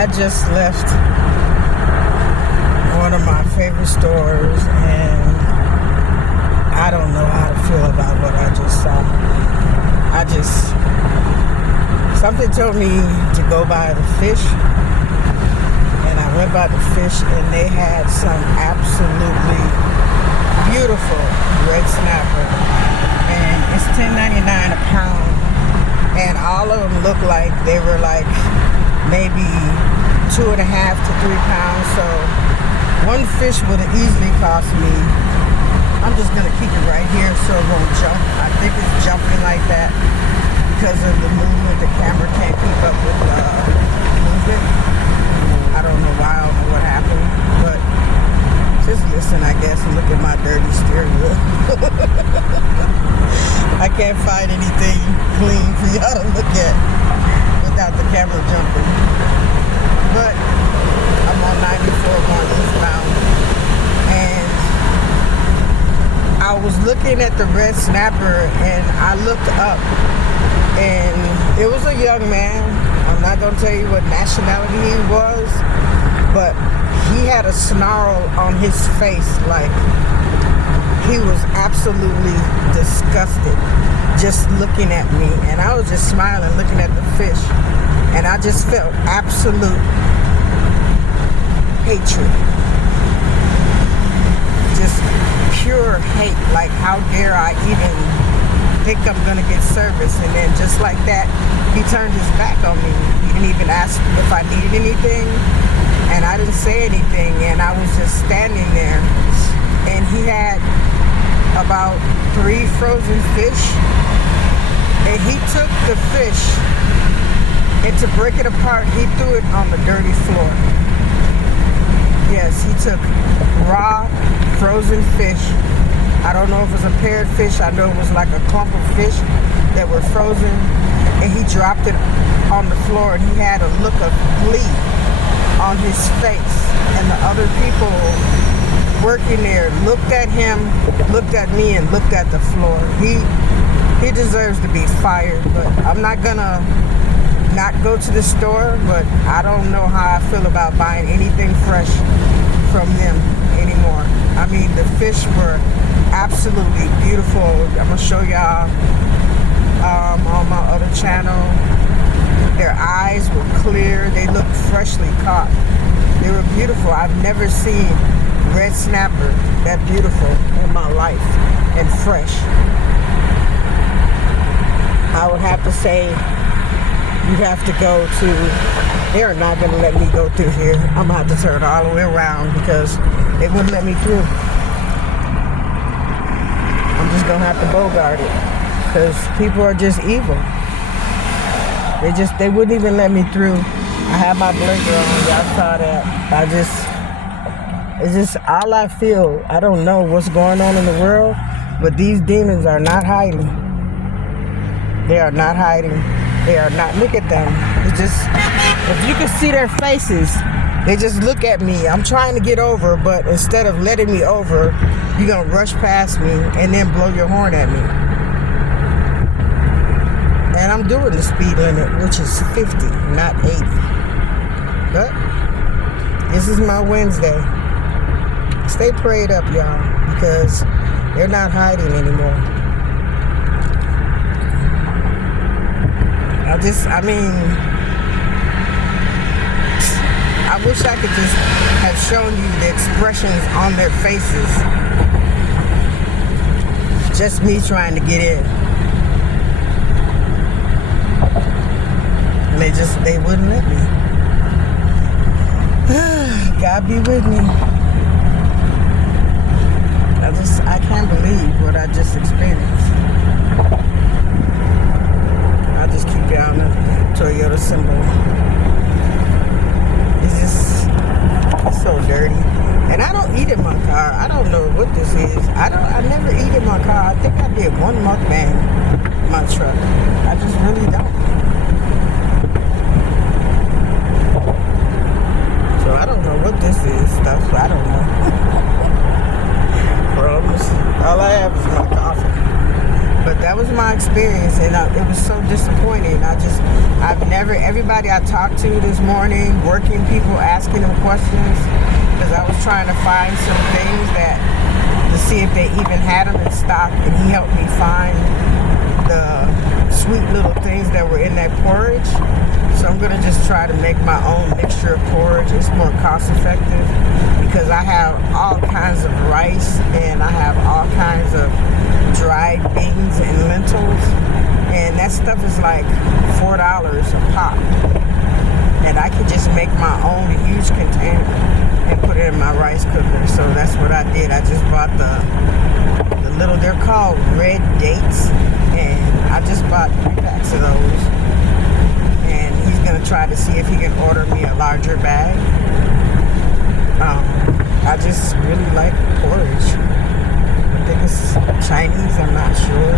I just left one of my favorite stores, and I don't know how to feel about what I just saw. Something told me to go buy the fish, and I went by the fish, and they had some absolutely beautiful red snapper, and it's $10.99 a pound, and all of them look like they were like maybe 2.5 to 3 pounds. So one fish would have easily cost me, I'm just gonna keep it right here so it won't jump. I think it's jumping like that because of the movement. The camera can't keep up with the movement. I don't know why, I don't know what happened, but just listen, I guess, and look at my dirty steering wheel. I can't find anything clean for y'all to look at without the camera jumping. But I'm on 94 going eastbound, and I was looking at the red snapper, and I looked up, and it was a young man. I'm not going to tell you what nationality he was, but he had a snarl on his face, like he was absolutely disgusted just looking at me. And I was just smiling, looking at the fish, and I just felt absolute hatred. Just pure hate, like how dare I even think I'm gonna get service. And then just like that, he turned his back on me. He didn't even ask if I needed anything, and I didn't say anything, and I was just standing there. And he had about 3 frozen fish, and he took the fish, and to break it apart, he threw it on the dirty floor. Yes, he took raw frozen fish. I don't know if it was a paired fish. I know it was like a clump of fish that were frozen, and he dropped it on the floor, and he had a look of glee on his face. And the other people working there looked at him, looked at me, and looked at the floor. He deserves to be fired, but I'm not gonna not go to the store, but I don't know how I feel about buying anything fresh from them anymore. I mean, the fish were absolutely beautiful. I'm gonna show y'all on my other channel. Their eyes were clear. They looked freshly caught. They were beautiful. I've never seen red snapper that beautiful in my life, and fresh. I would have to say you have to go to, they're not going to let me go through here. I'm going to have to turn all the way around because they wouldn't let me through. I'm just going to have to bogart it because people are just evil. They wouldn't even let me through. I had my blinker on. Y'all saw that. It's just all I feel. I don't know what's going on in the world, but these demons are not hiding. They are not hiding. They are not. Look at them. It's just, if you can see their faces, they just look at me. I'm trying to get over, but instead of letting me over, you're going to rush past me and then blow your horn at me. And I'm doing the speed limit, which is 50, not 80. But this is my Wednesday. Stay prayed up, y'all, because they're not hiding anymore. I wish I could just have shown you the expressions on their faces. Just me trying to get in. And they wouldn't let me. God be with me. I can't believe what I just experienced. I'll just keep down the Toyota symbol. It's so dirty. And I don't eat in my car. I don't know what this is. I never eat in my car. I think I did one mukbang in my truck. I just really don't. So I don't know what this is. Stuff I don't know. All I have is my coffee. But that was my experience. ingredients, and it was so disappointing. Everybody I talked to this morning, working people asking them questions, because I was trying to find some things to see if they even had them in stock, and he helped me find the sweet little things that were in that porridge. So I'm going to just try to make my own mixture of porridge. It's more cost effective because I have all kinds of rice and I have all kinds of dried beans and lentils, and that stuff is like $4 a pop, and I can just make my own huge container and put it in my rice cooker. So that's what I did. I just bought the little, they're called red dates, and I just bought 3 packs of those, and he's gonna try to see if he can order me a larger bag. I just really like porridge. I think it's Chinese, I'm not sure.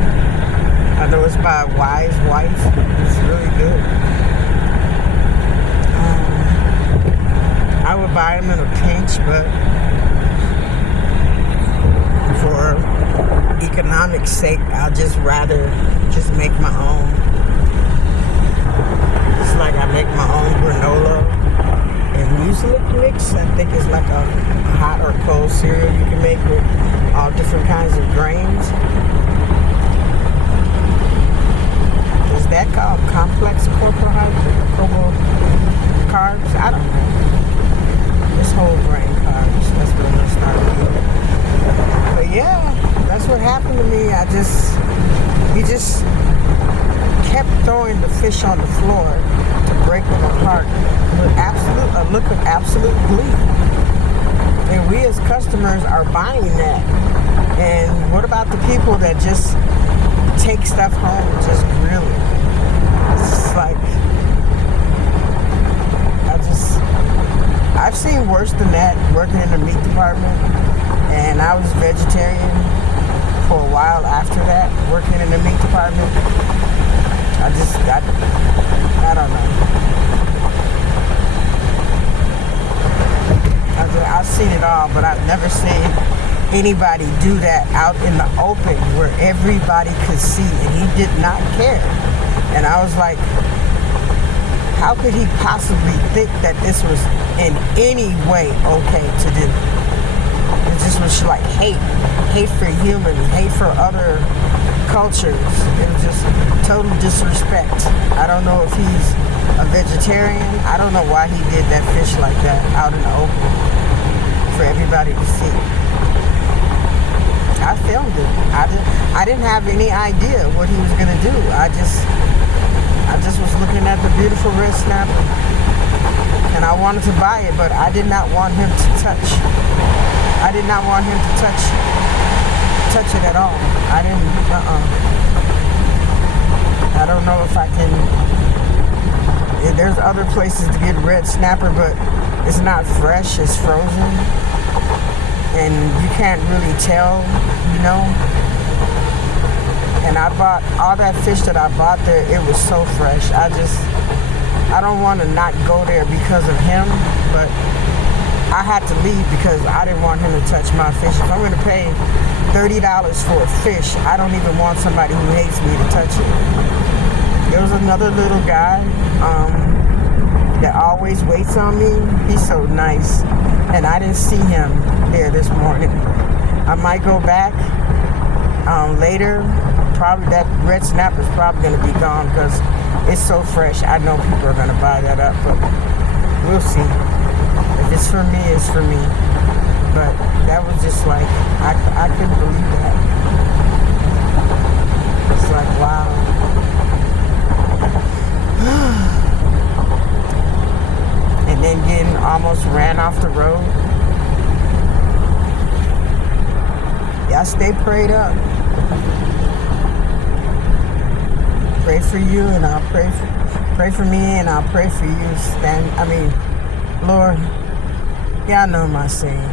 I know it's by Wise Wife. It's really good. I would buy them in a pinch, but for economic sake, I'll just rather just make my own. It's like I make my own granola and muesli mix. I think it's like a hot or cold cereal you can make with all different kinds of grains. Is that called complex carbs? I don't know. It's whole grain carbs. That's what I'm gonna start with. But yeah, that's what happened to me. He just kept throwing the fish on the floor to break them apart with a look of absolute glee. And we as customers are buying that. And what about the people that just take stuff home and just grill it? It's like, I've seen worse than that working in the meat department, and I was vegetarian for a while after that, working in the meat department. I don't know. I've seen it all, but I've never seen anybody do that out in the open where everybody could see, and he did not care. And I was like, how could he possibly think that this was in any way okay to do? It just was like hate for humans, hate for other cultures. It was just total disrespect. I don't know if he's a vegetarian. I don't know why he did that fish like that out in the open for everybody to see. I filmed it. I didn't have any idea what he was gonna do. I just was looking at the beautiful red snapper, and I wanted to buy it, but I did not want him to touch. I did not want him to touch it at all. I didn't. I don't know if I can. There's other places to get red snapper, but it's not fresh. It's frozen, and you can't really tell, you know. And I bought all that fish that I bought there. It was so fresh. I don't want to not go there because of him, but I had to leave because I didn't want him to touch my fish. If I'm going to pay $30 for a fish, I don't even want somebody who hates me to touch it. There was another little guy that always waits on me. He's so nice, and I didn't see him there this morning. I might go back later. Probably that red snapper is probably going to be gone because it's so fresh. I know people are going to buy that up, but we'll see. If it's for me, it's for me. But that was just like, I couldn't believe that. It's like, wow. And then getting almost ran off the road. Y'all stay prayed up. Pray for you, and I'll pray for me, and I'll pray for you. Lord, y'all know my saying.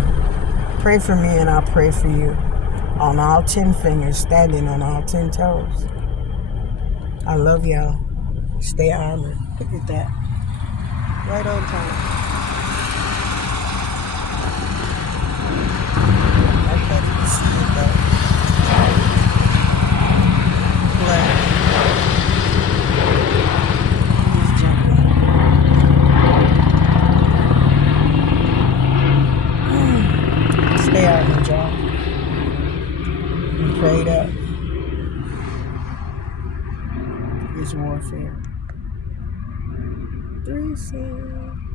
Pray for me, and I'll pray for you. On all 10 fingers, standing on all 10 toes. I love y'all. Stay armored. Look at that. Right on time. I can't even see it though. Glad. and prayed up his warfare. 3 6.